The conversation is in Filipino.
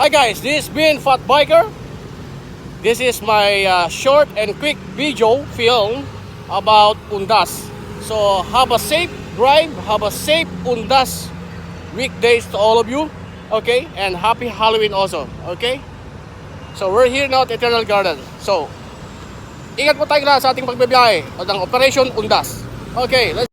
Hi guys, this is Ben Fat Biker. This is my short and quick video film about Undas. So have a safe drive, have a safe Undas weekdays to all of you. Okay, and happy Halloween also. Okay, so we're here now at Eternal Garden. So ingat po tayo lahat sa ating pagbibiyahe o ng Operation Undas. Okay, let's